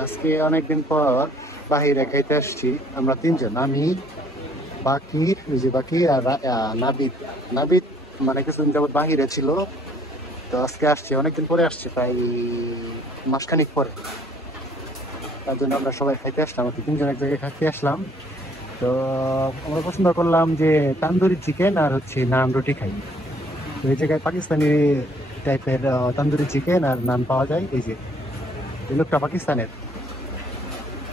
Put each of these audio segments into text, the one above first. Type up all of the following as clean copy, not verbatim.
আজকে অনেকদিন পর বাহিরে খাইতে আসছি আমরা তিনজন, আমি, বাকির, ওই যে বাকি আর নাবিদ। নাবিদ মানে কিছুদিন যাবত বাহিরে ছিল, তো আজকে আসছে, অনেকদিন পরে আসছে, প্রায় মাসখানিক পরে। তার জন্য আমরা সবাই খাইতে আসলাম, আর কি তিনজন এক জায়গায় খাইতে আসলাম। তো আমরা পছন্দ করলাম যে তান্দুরি চিকেন আর হচ্ছে নান রুটি খাই। তো এই জায়গায় পাকিস্তানি টাইপের তান্দুরি চিকেন আর নান পাওয়া যায়। এই যে এই লোকটা পাকিস্তানের,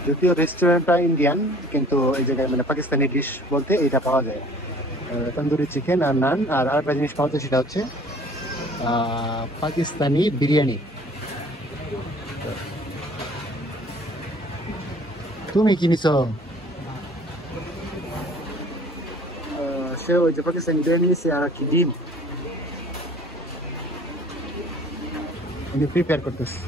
যদিও রেস্টুরেন্টটা ইন্ডিয়ান, কিন্তু এই জায়গায় মানে পাকিস্তানি ডিশ বলতে এটা পাওয়া যায়, তন্দুরি চিকেন আর নান। আর আরেকটা জিনিস পাওয়া যায়, সেটা হচ্ছে পাকিস্তানি বিরিয়ানি। তুমি কি নিছো? সে ওই যে পাকিস্তানি বিরিয়ানি নিছে, আর কি ডিম প্রিপেয়ার করতেছে।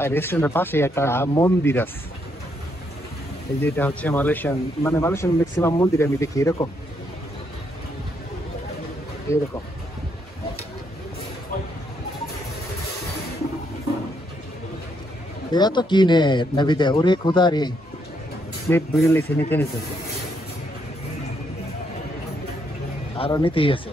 আর রেস্টুরেন্টের পাশে একটা মন্দির আছে। এই যে এটা হচ্ছে মালয়েশিয়ান, মানে মালয়েশিয়ান ম্যাক্সিমাম মন্দির আমি দেখি এরকম এরকম। এরা তো কিনে নবীতে, ওরে খুদা রে, প্লেট বিরিয়ানি সে নিতে নিতে আরো নিতেই আছে।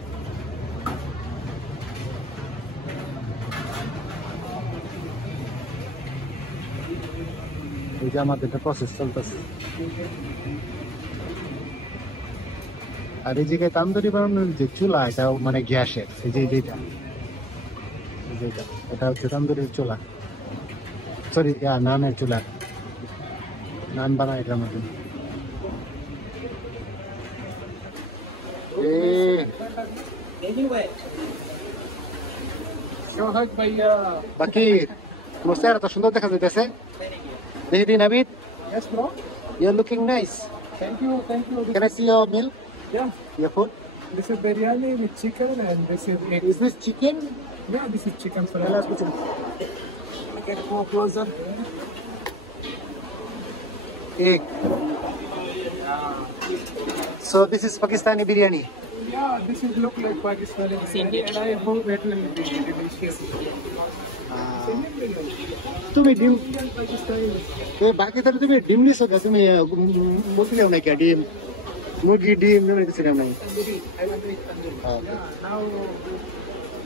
এই যে আমাদের প্রসেস চলতেছে। আর এই জায়গায় তান্দুরি বানানোর যে চুলা, এটা মানে গ্যাসের, এই যে যেটা এটা হচ্ছে তান্দুরির চুলা, সরি নানের চুলা, নান বানায় এটার মধ্যে। বাকি তোমার এত সুন্দর দেখা যাইতেছে। দেখি দিন Abid. Yes, bro. You're looking nice. Thank you. Thank you. Can I see your meal, Yeah. your food? This is biryani with chicken, and this is egg. Is this chicken? Yeah, this is chicken fry. Tell us which one. Get more closer. Egg. So this is Pakistani biryani. Yeah, this is look like Pakistani biryani, and I hope it will be delicious. তুমি ডিম, Indian Pakistani. বাকি তাহলে তুমি ডিম নিছো কে? তুমি বলতে যাও নাকি ডিম, মুরগি ডিম নেমে দিচ্ছিলাম নাই। Tandoori. I will make tandoori. Okay. Yeah, now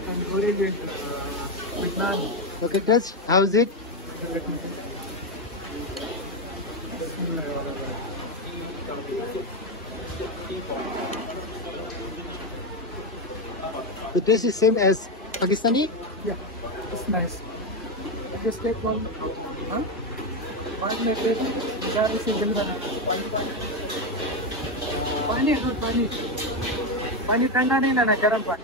tandoori with naan. Okay, taste. How is it? The taste is same as Pakistani. Yeah, it's nice. Just take one. Huh? One minute. Yeah, this is bill bana. Pani, good pani. Pani ठंडा नहीं लाना, गरम पानी.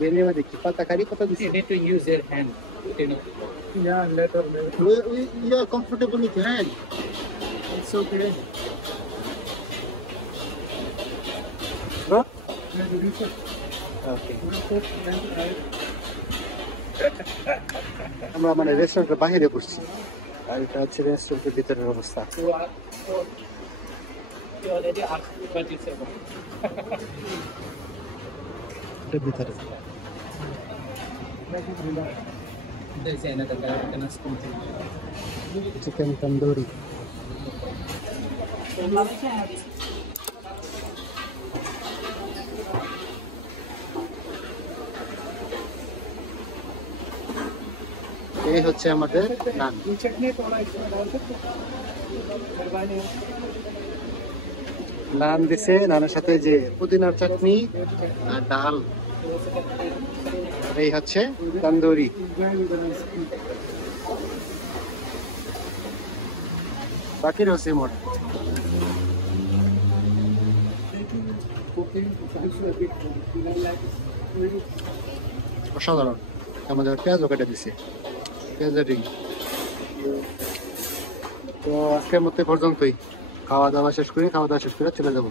बिरयानी में देखिए पता करी पता this. You need to use your hand. You know. Yeah, later. You are comfortable with your hand. It's okay. Huh? Okay. আমরা মানে রেস্টুরেন্টের বাইরে বসছি, আর এটা হচ্ছে রেস্টুরেন্টের ভিতরের অবস্থা। You already asked me, but it's okay. এটার ভিতরে There's another guy who can ask me. Chicken tandoori. এই হচ্ছে আমাদের নান। चटनी थोड़ा इसमें डाल सकते हो? मेहरबानी। নান দিছে, নানের সাথে যে পুদিনার চাটনি আর ডাল। আর এই হচ্ছে তন্দুরি। বাকি রয়েছে মোট। অসাধারণ। আমাদের পেঁয়াজও কেটে দিছে, পেঁয়াজের রিং। তো আজকের মতো পর্যন্তই, খাওয়া দাওয়া শেষ করে চলে যাবো।